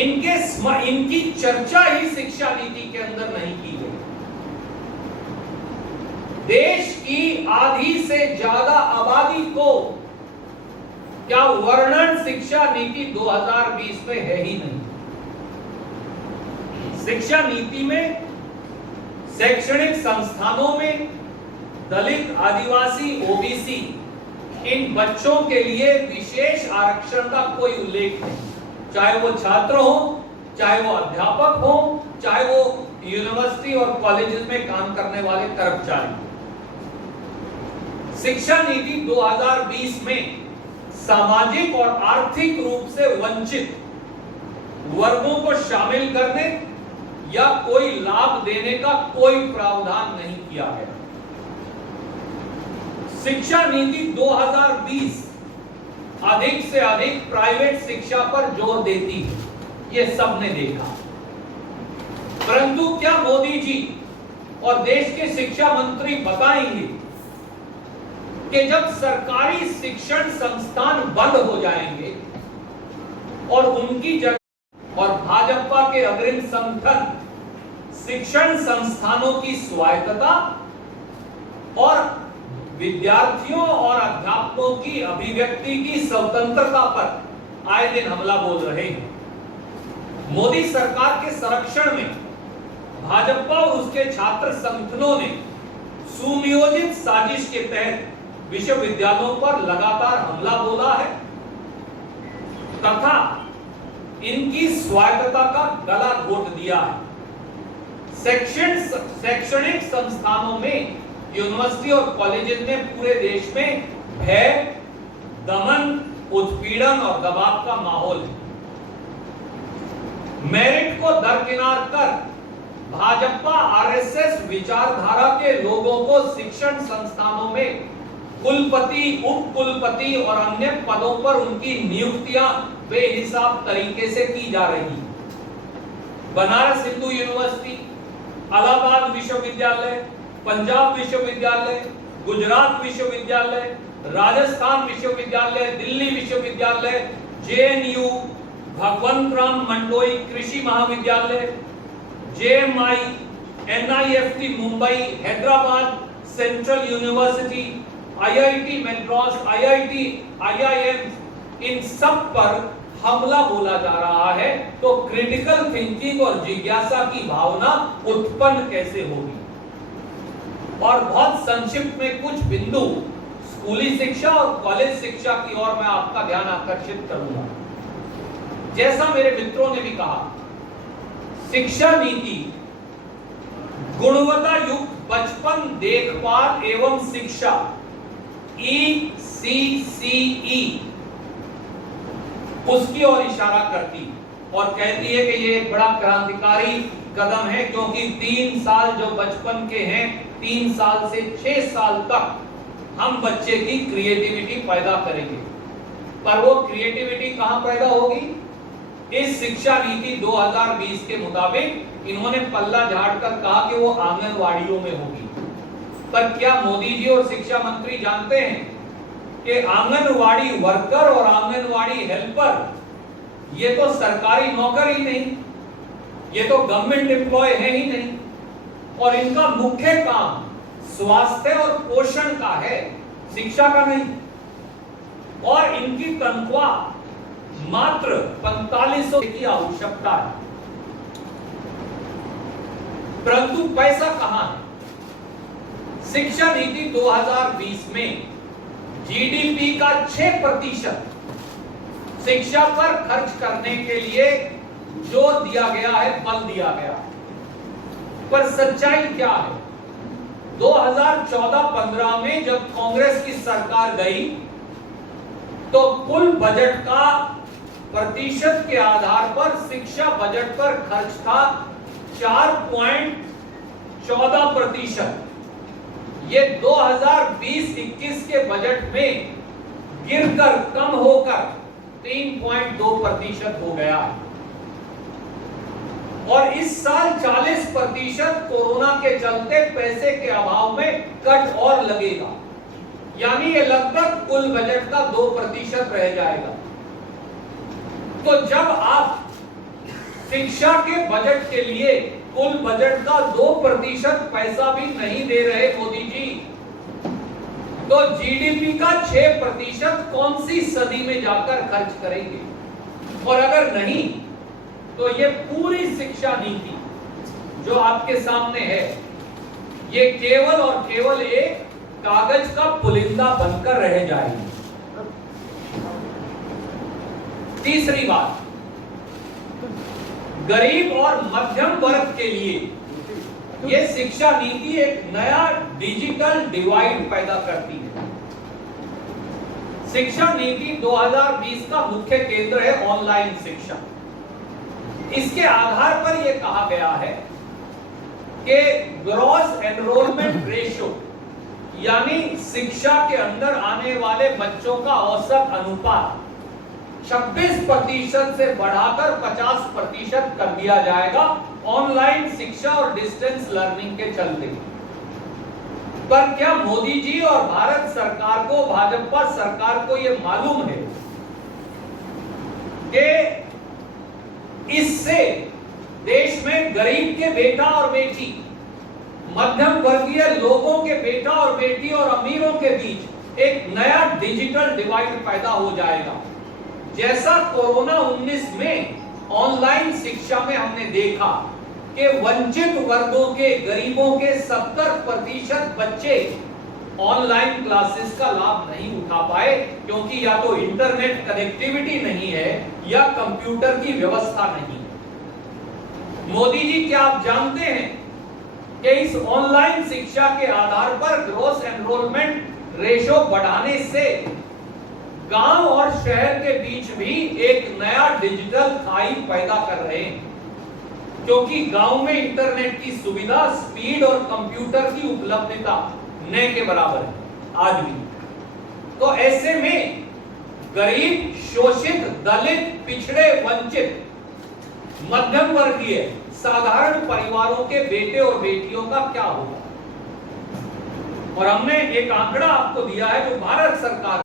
इनकी चर्चा ही शिक्षा नीति के अंदर नहीं की गई। देश की आधी से ज्यादा आबादी को क्या वर्णन शिक्षा नीति 2020 में है ही नहीं। शिक्षा नीति में शैक्षणिक संस्थानों में दलित, आदिवासी, ओबीसी इन बच्चों के लिए विशेष आरक्षण का कोई उल्लेख नहीं, चाहे वो छात्र हो, चाहे वो अध्यापक हो, चाहे वो यूनिवर्सिटी और कॉलेजेस में काम करने वाले कर्मचारी। शिक्षा नीति 2020 में सामाजिक और आर्थिक रूप से वंचित वर्गों को शामिल करने या कोई लाभ देने का कोई प्रावधान नहीं किया है। शिक्षा नीति 2020 अधिक से अधिक प्राइवेट शिक्षा पर जोर देती है, यह सबने देखा। परंतु क्या मोदी जी और देश के शिक्षा मंत्री बताएंगे कि जब सरकारी शिक्षण संस्थान बंद हो जाएंगे और उनकी जगह और भाजपा के अग्रिम संगठन शिक्षण संस्थानों की स्वायत्तता और विद्यार्थियों और अध्यापकों की अभिव्यक्ति की स्वतंत्रता पर आए दिन हमला बोल रहे हैं। मोदी सरकार के संरक्षण में भाजपा और उसके छात्र संगठनों ने सुनियोजित साजिश के तहत विश्वविद्यालयों पर लगातार हमला बोला है तथा इनकी स्वायत्तता का गला घोट दिया है। शैक्षणिक संस्थानों में, यूनिवर्सिटी और कॉलेजेस में पूरे देश में भय, दमन, उत्पीड़न और दबाव का माहौल है। मेरिट को दरकिनार कर भाजपा आरएसएस विचारधारा के लोगों को शिक्षण संस्थानों में कुलपति, उप कुलपति और अन्य पदों पर उनकी नियुक्तियां बेहिसाब तरीके से की जा रही हैं। बनारस हिंदू यूनिवर्सिटी, इलाहाबाद विश्वविद्यालय, पंजाब विश्वविद्यालय, गुजरात विश्वविद्यालय, राजस्थान विश्वविद्यालय, दिल्ली विश्वविद्यालय, जेएनयू, भगवंत Ram Mandoi Krishi Mahavidyalaya, JMI, NIFT Mumbai, Hyderabad central university, IIT Madras, IIT, IIM, इन सब पर हमला बोला जा रहा है। तो क्रिटिकल थिंकिंग और जिज्ञासा की भावना उत्पन्न कैसे होगी? और बहुत संक्षिप्त में कुछ बिंदु स्कूली शिक्षा और कॉलेज शिक्षा की ओर मैं आपका ध्यान आकर्षित करूंगा। जैसा मेरे मित्रों ने भी कहा, शिक्षा नीति गुणवत्ता युक्त बचपन देखभाल एवं शिक्षा ECCE उसकी ओर इशारा करती और कहती है कि ये एक बड़ा क्रांतिकारी कदम है, क्योंकि 3 साल जो बचपन के हैं, 3 साल से 6 साल तक हम बच्चे की क्रिएटिविटी पैदा करेंगे। पर वो क्रिएटिविटी कहां पैदा होगी? इस शिक्षा नीति 2020 के मुताबिक इन्होंने पल्ला झाड़कर कहा कि वो आंगनवाड़ियों में होगी। पर क्या मोदी जी और शिक्षा मंत्री जानते हैं कि आंगनवाड़ी वर्कर और आंगनवाड़ी हेल्पर ये तो सरकारी नौकर ही नहीं, ये तो गवर्नमेंट एम्प्लॉय है ही नहीं, और इनका मुख्य काम स्वास्थ्य और पोषण का है, शिक्षा का नहीं। और इनकी तनख्वाह मात्र 4500 की आवश्यकता है। परंतु पैसा कहां है? शिक्षा नीति 2020 में जीडीपी का 6% शिक्षा पर खर्च करने के लिए जोर दिया गया है, बल दिया गया है। पर सच्चाई क्या है? 2014-15 में जब कांग्रेस की सरकार गई तो कुल बजट का प्रतिशत के आधार पर शिक्षा बजट पर खर्च था 4.14%। ये 2020-21 के बजट में गिरकर कम होकर 3.2% हो गया। और इस साल 40% कोरोना के चलते पैसे के अभाव में कट और लगेगा, यानी ये लगभग कुल बजट का 2% रह जाएगा। तो जब आप शिक्षा के बजट के लिए कुल बजट का 2% पैसा भी नहीं दे रहे मोदी जी। तो जीडीपी का 6% कौन सी सदी में जाकर खर्च करेंगे? और अगर नहीं तो ये पूरी शिक्षा नीति जो आपके सामने है, ये केवल और केवल एक कागज का पुलिंदा बनकर रह जाएगी। तीसरी बात, गरीब और मध्यम वर्ग के लिए यह शिक्षा नीति एक नया डिजिटल डिवाइड पैदा करती है। शिक्षा नीति 2020 का मुख्य केंद्र है ऑनलाइन शिक्षा। इसके आधार पर यह कहा गया है कि ग्रॉस एनरोलमेंट रेशियो यानी शिक्षा के अंदर आने वाले बच्चों का औसत अनुपात 26% से बढ़ाकर 50% कर दिया जाएगा ऑनलाइन शिक्षा और डिस्टेंस लर्निंग के चलते। पर क्या मोदी जी और भारत सरकार को, भाजपा सरकार को यह मालूम है कि इससे देश में गरीब के बेटा और बेटी, मध्यम वर्गीय लोगों के बेटा और बेटी और अमीरों के बीच एक नया डिजिटल डिवाइड पैदा हो जाएगा? जैसा कोरोना 19 में ऑनलाइन शिक्षा में हमने देखा कि वंचित वर्गों के, गरीबों के 70% बच्चे ऑनलाइन क्लासेस का लाभ नहीं उठा पाए, क्योंकि या तो इंटरनेट कनेक्टिविटी नहीं है या कंप्यूटर की व्यवस्था नहीं है। मोदी जी, क्या आप जानते हैं कि इस ऑनलाइन शिक्षा के आधार पर ग्रॉस एनरोलमेंट रेशियो बढ़ाने से गांव और शहर के बीच भी एक नया डिजिटल खाई पैदा कर रहे हैं, क्योंकि गांव में इंटरनेट की सुविधा, स्पीड और कंप्यूटर की उपलब्धता न के बराबर है आज भी। तो ऐसे में गरीब, शोषित, दलित, पिछड़े, वंचित, मध्यम वर्गीय, साधारण परिवारों के बेटे और बेटियों का क्या होगा? और हमने एक आंकड़ा आपको दिया है जो भारत सरकार